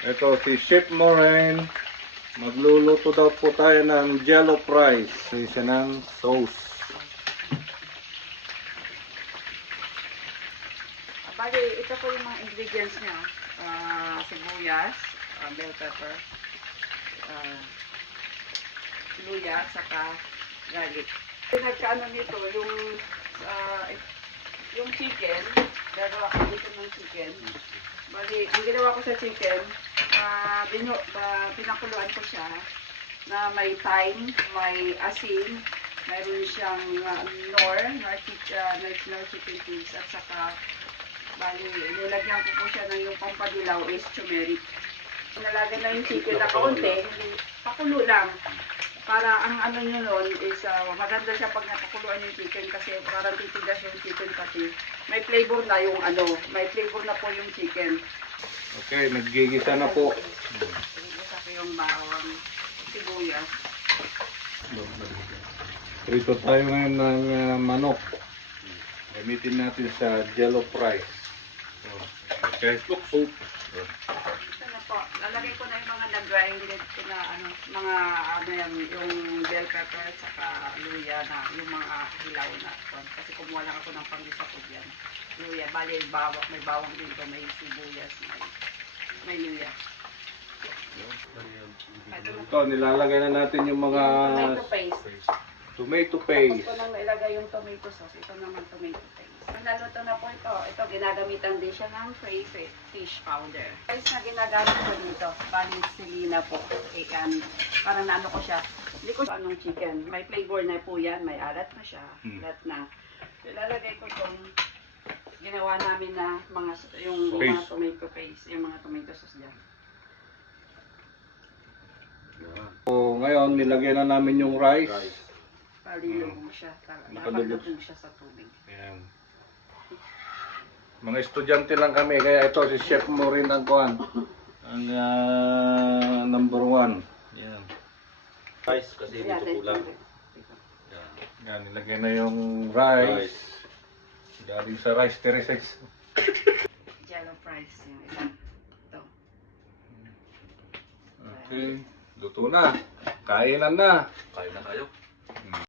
Ito si Chef Moren. Magluluto daw po tayo ng jello fries. Isa ng sauce. Bali, ito po yung mga ingredients niya. Sibuyas, bell pepper, luya, saka garlic. Nagkaano nito, yung chicken, gagawa ko dito ng chicken. Bali, ang ginawa ko sa chicken, pinakuluan ko siya na may thyme, may asin, mayroon siyang nor chicken cubes, at saka bali, nilagyan ko po siya ng yung pampadilaw is turmeric. Nalagay na yung chicken na kaunti, pakulo lang. Para ang ano nyo nun is maganda siya pag napakuluan yung chicken kasi parang titigas yung chicken pati. May flavor na yung may flavor na po yung chicken. Okay, naggigisa na po. Nagigisa ko yung bawang sibuyas. Prito tayo ngayon ng manok. Gamitin natin sa jello fries. Okay, soup. Ito na po. Lalagay ko na yung mga nag-grinded ko na yung bell pepper at saka luya na yung mga hilaw na. Kasi kumuha lang ako ng panggisa ko yan. Luya, bali may bawang dito, may sibuyas, may luya. Ito, nilalagay na natin yung mga Tomato paste. tomato Tapos paste. ko nang ilagay yung tomato sauce. Ito naman tomato paste. Naluto na po ito. Ito, ginagamitan din siya ng crayfish fish powder. Guys, na ginagamit ko dito, balit silina po. Parang naano ko siya. Hindi ko anong chicken. May flavor na po yan. May alat na siya. Alat na. Ilalagay ko itong ginawa namin na yung mga tomato paste. Yung mga tomato sauce dyan. So, ngayon, nilagyan na namin yung rice. Palilubog siya. Nakalubog siya sa tubig. Ayan. Mga estudyante lang kami, kaya ito si Chef Morin ang kuhan. Ang number 1. Yan. Rice kasi dito kulang. Yan, nilagay na yung rice. Galing sa rice terraces. Jello fries yung isa. Ito. Okay, luto na. Kainan na. Kain na kayo.